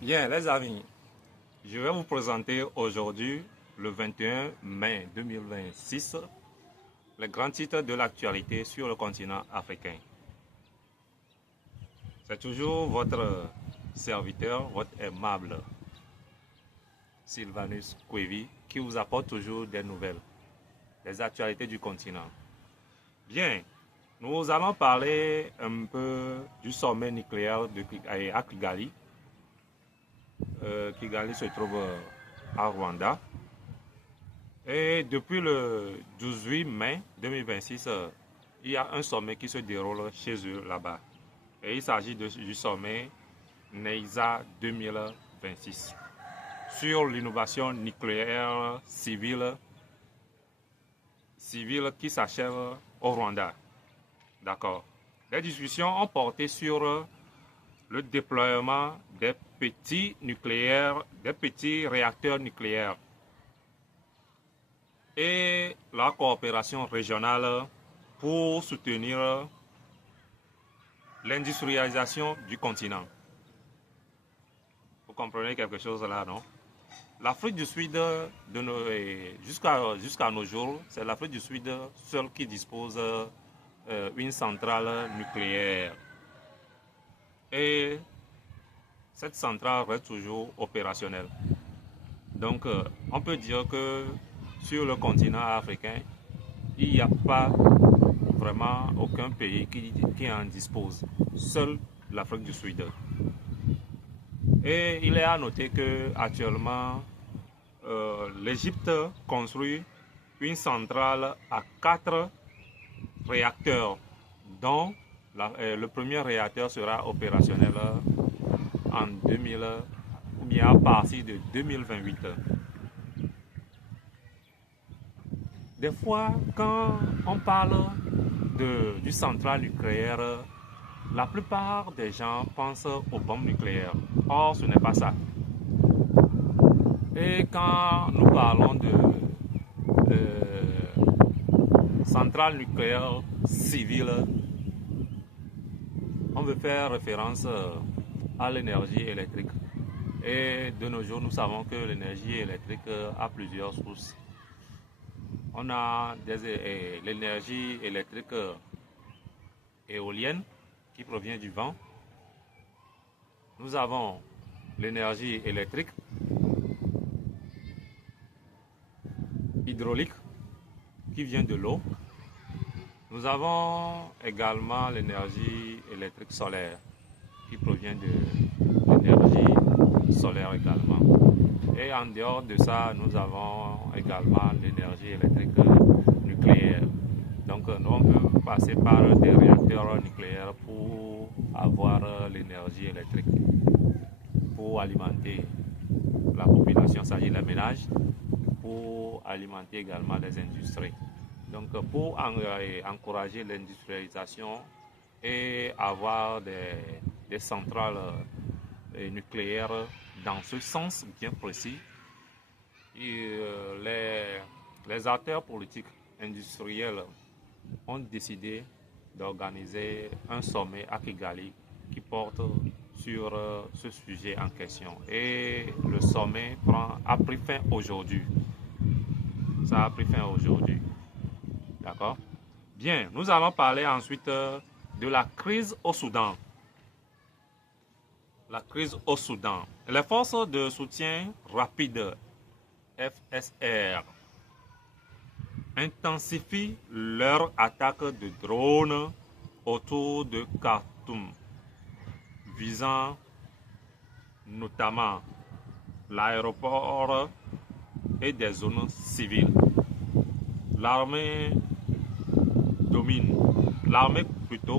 Bien, les amis, je vais vous présenter aujourd'hui, le 21 mai 2026, les grands titres de l'actualité sur le continent africain. C'est toujours votre serviteur, votre aimable Sylvanus Kwevi qui vous apporte toujours des nouvelles, des actualités du continent. Bien, nous allons parler un peu du sommet nucléaire à Kigali. Kigali se trouve à Rwanda. Et depuis le 18 mai 2026, il y a un sommet qui se déroule chez eux là-bas. Et il s'agit du sommet NEISA 2026 sur l'innovation nucléaire civile qui s'achève au Rwanda. D'accord. Les discussions ont porté sur le déploiement des petits réacteurs nucléaires et la coopération régionale pour soutenir l'industrialisation du continent. Vous comprenez quelque chose là, non? L'Afrique du Sud, jusqu'à nos jours, c'est l'Afrique du Sud seule qui dispose d'une centrale nucléaire. Et cette centrale reste toujours opérationnelle. Donc, on peut dire que sur le continent africain, il n'y a pas vraiment aucun pays qui en dispose. Seule l'Afrique du Sud. Et il est à noter que actuellement, l'Égypte construit une centrale à 4 réacteurs, dont le premier réacteur sera opérationnel en 2000 ou bien à partir de 2028. Des fois, quand on parle du centrale nucléaire, la plupart des gens pensent aux bombes nucléaires. Or, ce n'est pas ça. Et quand nous parlons de centrale nucléaire civile, on veut faire référence à l'énergie électrique. Et de nos jours, nous savons que l'énergie électrique a plusieurs sources. On a l'énergie électrique éolienne qui provient du vent. Nous avons l'énergie électrique hydraulique qui vient de l'eau. Nous avons également l'énergie électrique solaire qui provient de l'énergie solaire également. Et en dehors de ça, nous avons également l'énergie électrique nucléaire. Donc, nous, on peut passer par des réacteurs nucléaires pour avoir l'énergie électrique, pour alimenter la population, c'est-à-dire les ménages, pour alimenter également les industries. Donc, pour encourager l'industrialisation et avoir des centrales nucléaires dans ce sens bien précis, les acteurs politiques industriels ont décidé d'organiser un sommet à Kigali qui porte sur ce sujet en question. Et le sommet a pris fin aujourd'hui. Ça a pris fin aujourd'hui. D'accord? Bien, nous allons parler ensuite de la crise au Soudan. La crise au Soudan. Les forces de soutien rapide, FSR, intensifient leur attaque de drones autour de Khartoum, visant notamment l'aéroport et des zones civiles. L'armée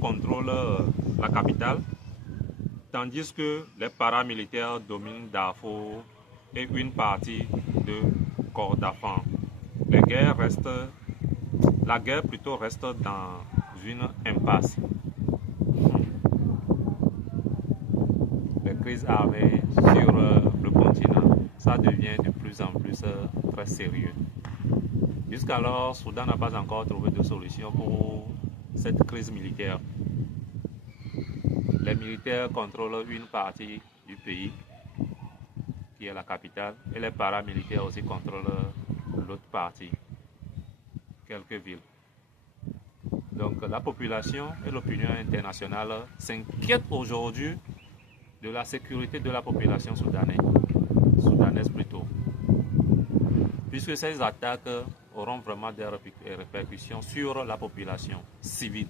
contrôle la capitale, tandis que les paramilitaires dominent Darfour et une partie de Kordofan. La guerre reste dans une impasse. Les crises armées sur le continent, ça devient de plus en plus très sérieux. Jusqu'alors, Soudan n'a pas encore trouvé de solution pour cette crise militaire. Les militaires contrôlent une partie du pays qui est la capitale, et les paramilitaires aussi contrôlent l'autre partie, quelques villes. Donc la population et l'opinion internationale s'inquiètent aujourd'hui de la sécurité de la population soudanaise plutôt, puisque ces attaques auront vraiment des répercussions sur la population civile,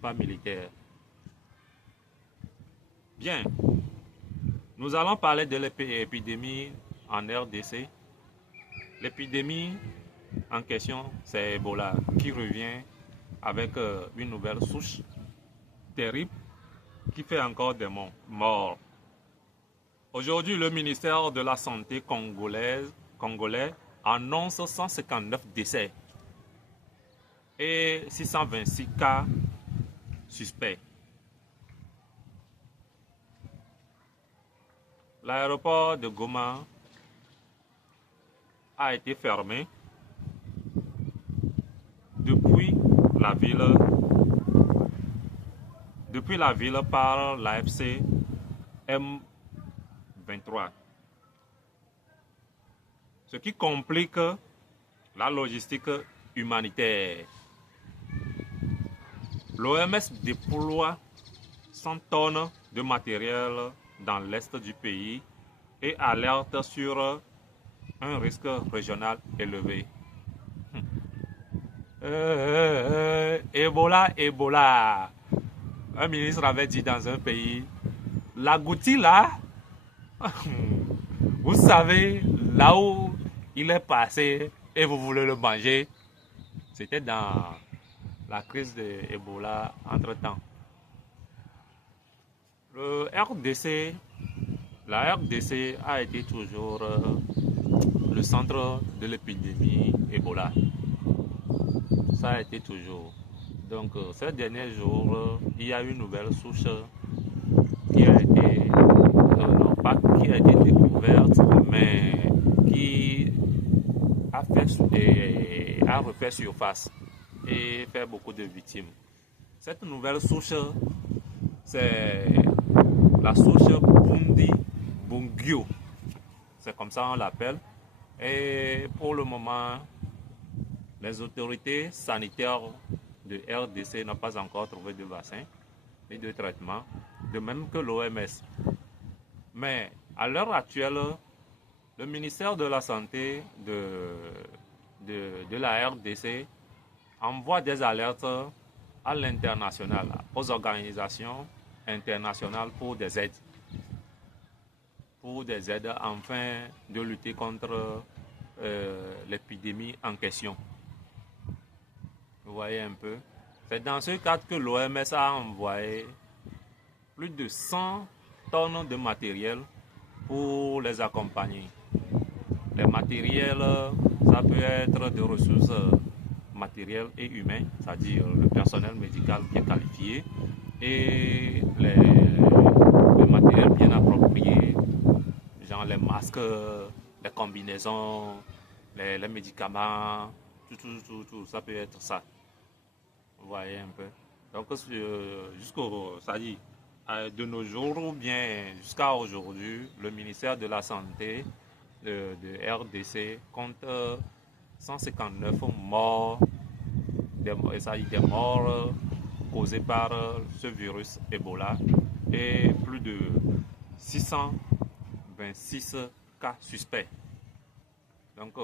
pas militaire. Bien, nous allons parler de l'épidémie en RDC. L'épidémie en question, c'est Ebola qui revient avec une nouvelle souche terrible qui fait encore des morts. Aujourd'hui, le ministère de la Santé congolais annonce 159 décès et 626 cas suspects. L'aéroport de Goma a été fermé depuis la ville par l'AFC M23. Ce qui complique la logistique humanitaire. L'OMS déploie 100 tonnes de matériel dans l'est du pays et alerte sur un risque régional élevé. Ebola. Un ministre avait dit dans un pays, l'agouti là, vous savez, là où il est passé et vous voulez le manger, c'était dans la crise de Ebola entre-temps. La RDC a été toujours le centre de l'épidémie Ebola. Ça a été toujours. Donc ces derniers jours, il y a une nouvelle souche qui a été, non pas qui a été découverte, mais qui a refait surface et fait beaucoup de victimes. Cette nouvelle souche, c'est la souche Bundi-Bungyo. C'est comme ça on l'appelle. Et pour le moment, les autorités sanitaires de RDC n'ont pas encore trouvé de vaccin et de traitement, de même que l'OMS. Mais à l'heure actuelle, le ministère de la Santé de la RDC envoie des alertes à l'international, aux organisations internationales pour des aides afin de lutter contre l'épidémie en question. Vous voyez un peu. C'est dans ce cadre que l'OMS a envoyé plus de 100 tonnes de matériel pour les accompagner. Les matériels, ça peut être de ressources matérielles et humaines, c'est-à-dire le personnel médical qui est qualifié et les matériels bien appropriés, genre les masques, les combinaisons, les médicaments, tout, ça peut être ça. Vous voyez un peu. Donc, c'est-à-dire, de nos jours ou bien jusqu'à aujourd'hui, le ministère de la Santé de RDC compte 159 morts, des morts causées par ce virus Ebola et plus de 626 cas suspects. Donc,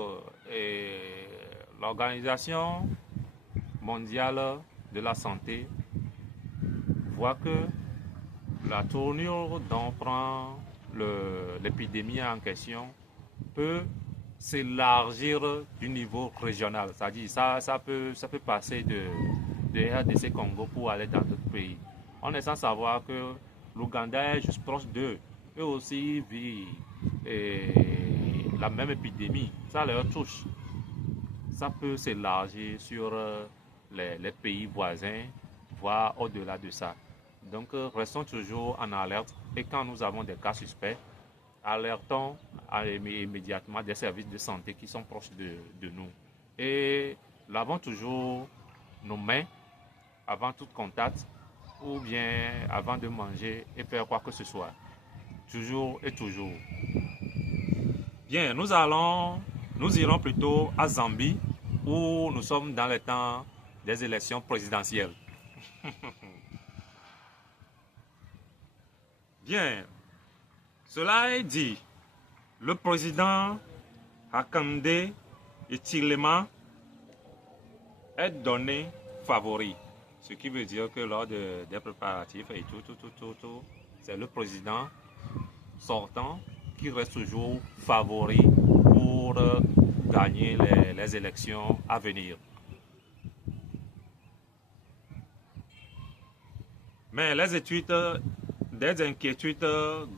l'Organisation mondiale de la santé voit que la tournure dont prend l'épidémie en question peut s'élargir du niveau régional. C'est-à-dire ça peut passer de RDC Congo pour aller dans d'autres pays. On est sans savoir que l'Ouganda est juste proche d'eux. Eux aussi vivent la même épidémie. Ça leur touche. Ça peut s'élargir sur les pays voisins, voire au-delà de ça. Donc, restons toujours en alerte et quand nous avons des cas suspects, alertons immédiatement des services de santé qui sont proches de nous. Et lavons toujours nos mains avant tout contact ou bien avant de manger et faire quoi que ce soit. Toujours et toujours. Bien, nous irons plutôt à Zambie, où nous sommes dans le temps des élections présidentielles. Bien, cela est dit, le président Hakainde Hichilema est donné favori. Ce qui veut dire que lors des préparatifs et tout, c'est le président sortant qui reste toujours favori pour gagner les élections à venir. Mais les études, des inquiétudes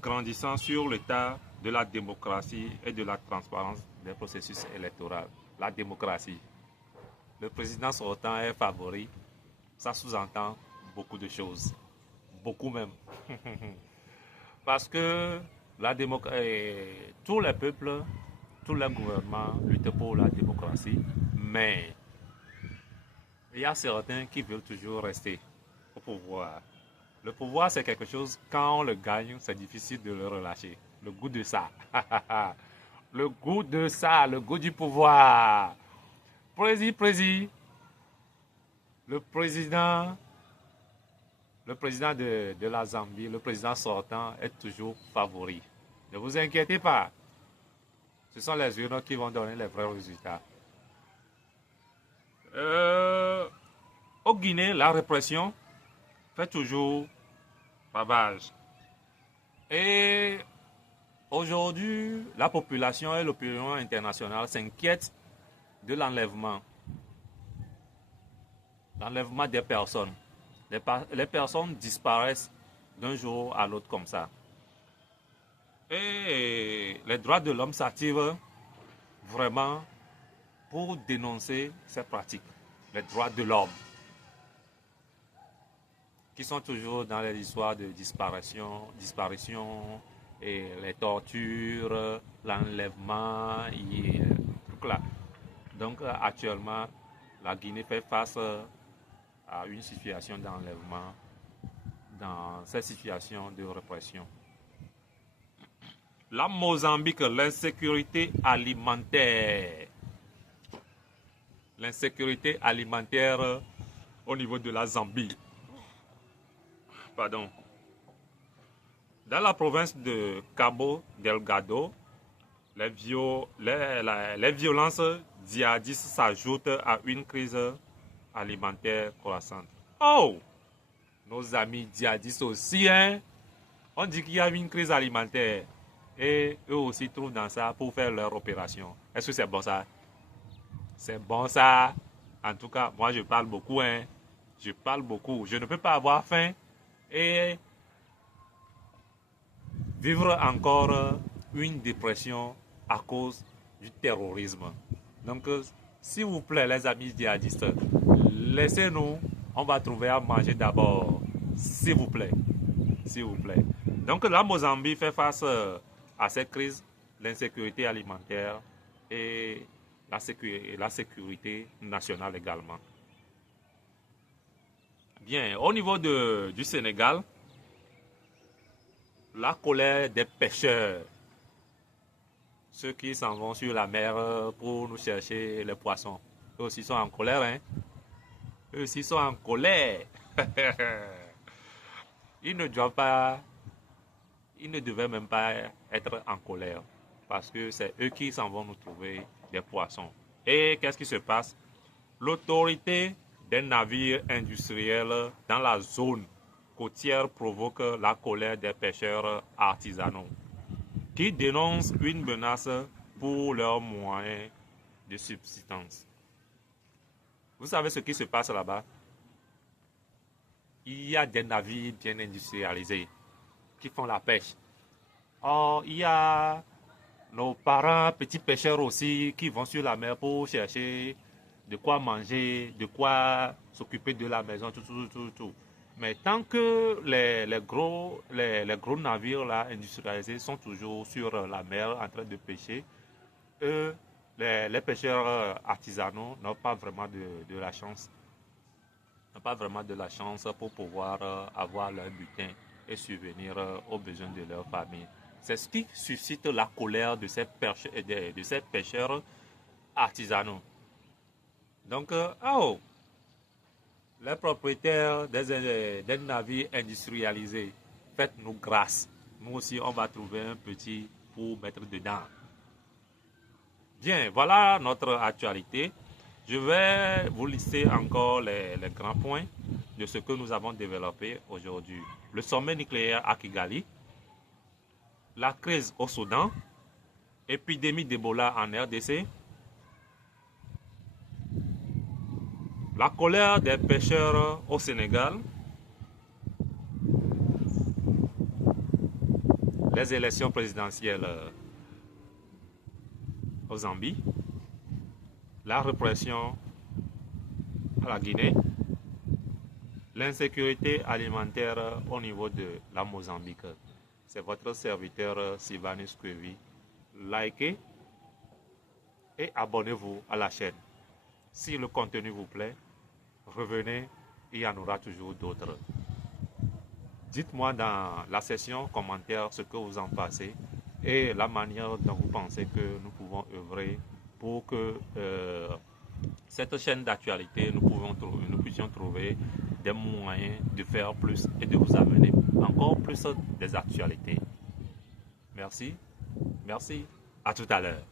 grandissant sur l'état de la démocratie et de la transparence des processus électoraux. La démocratie. Le président sortant est favori. Ça sous-entend beaucoup de choses. Beaucoup même. Parce que tous les peuples, tous les gouvernements luttent pour la démocratie, mais il y a certains qui veulent toujours rester au pouvoir. Le pouvoir, c'est quelque chose, quand on le gagne, c'est difficile de le relâcher. Le goût de ça. Le goût de ça, le goût du pouvoir. Le président de la Zambie, le président sortant, est toujours favori. Ne vous inquiétez pas. Ce sont les urnes qui vont donner les vrais résultats. Au Guinée, la répression fait toujours ravage. Et aujourd'hui, la population et l'opinion internationale s'inquiètent de l'enlèvement des personnes. Les personnes disparaissent d'un jour à l'autre comme ça. Et les droits de l'homme s'activent vraiment pour dénoncer ces pratiques. Les droits de l'homme, qui sont toujours dans les histoires de disparition et les tortures, l'enlèvement, tout là. Donc actuellement, la Guinée fait face à une situation d'enlèvement dans cette situation de répression. La Mozambique, l'insécurité alimentaire. L'insécurité alimentaire au niveau de la Zambie. Pardon. Dans la province de Cabo Delgado, les violences djihadistes s'ajoutent à une crise alimentaire croissante. Oh! Nos amis djihadistes aussi, hein? On dit qu'il y a une crise alimentaire. Et eux aussi trouvent dans ça pour faire leur opération. Est-ce que c'est bon ça? C'est bon ça. En tout cas, moi je parle beaucoup, hein. Je parle beaucoup. Je ne peux pas avoir faim et vivre encore une dépression à cause du terrorisme. Donc, s'il vous plaît, les amis djihadistes, laissez-nous. On va trouver à manger d'abord. S'il vous plaît. S'il vous plaît. Donc, la Mozambique fait face à cette crise, l'insécurité alimentaire et la sécurité nationale également. Bien, au niveau du Sénégal, la colère des pêcheurs, ceux qui s'en vont sur la mer pour nous chercher les poissons, eux aussi sont en colère, hein? Eux aussi sont en colère. Ils ne devaient même pas être en colère parce que c'est eux qui s'en vont nous trouver des poissons. Et qu'est-ce qui se passe? L'autorité des navires industriels dans la zone côtière provoque la colère des pêcheurs artisanaux qui dénoncent une menace pour leurs moyens de subsistance. Vous savez ce qui se passe là-bas? Il y a des navires bien industrialisés qui font la pêche. Or, il y a nos parents, petits pêcheurs aussi, qui vont sur la mer pour chercher de quoi manger, de quoi s'occuper de la maison, tout. Mais tant que les gros navires là, industrialisés sont toujours sur la mer en train de pêcher, eux, les pêcheurs artisanaux n'ont pas vraiment de la chance. N'ont pas vraiment de la chance pour pouvoir avoir leur butin et subvenir aux besoins de leur famille. C'est ce qui suscite la colère de ces pêcheurs artisanaux. Donc, les propriétaires des navires industrialisés, faites-nous grâce. Nous aussi, on va trouver un petit pour mettre dedans. Bien, voilà notre actualité. Je vais vous lister encore les grands points de ce que nous avons développé aujourd'hui. Le sommet nucléaire à Kigali, la crise au Soudan, épidémie d'Ebola en RDC, la colère des pêcheurs au Sénégal, les élections présidentielles au Zambie, la répression à la Guinée, l'insécurité alimentaire au niveau de la Mozambique. C'est votre serviteur Sylvanus Crevi. Likez et abonnez-vous à la chaîne. Si le contenu vous plaît, revenez, il y en aura toujours d'autres. Dites-moi dans la section commentaires ce que vous en pensez et la manière dont vous pensez que nous pouvons œuvrer pour que cette chaîne d'actualité, nous puissions trouver des moyens de faire plus et de vous amener encore plus des actualités. Merci, à tout à l'heure.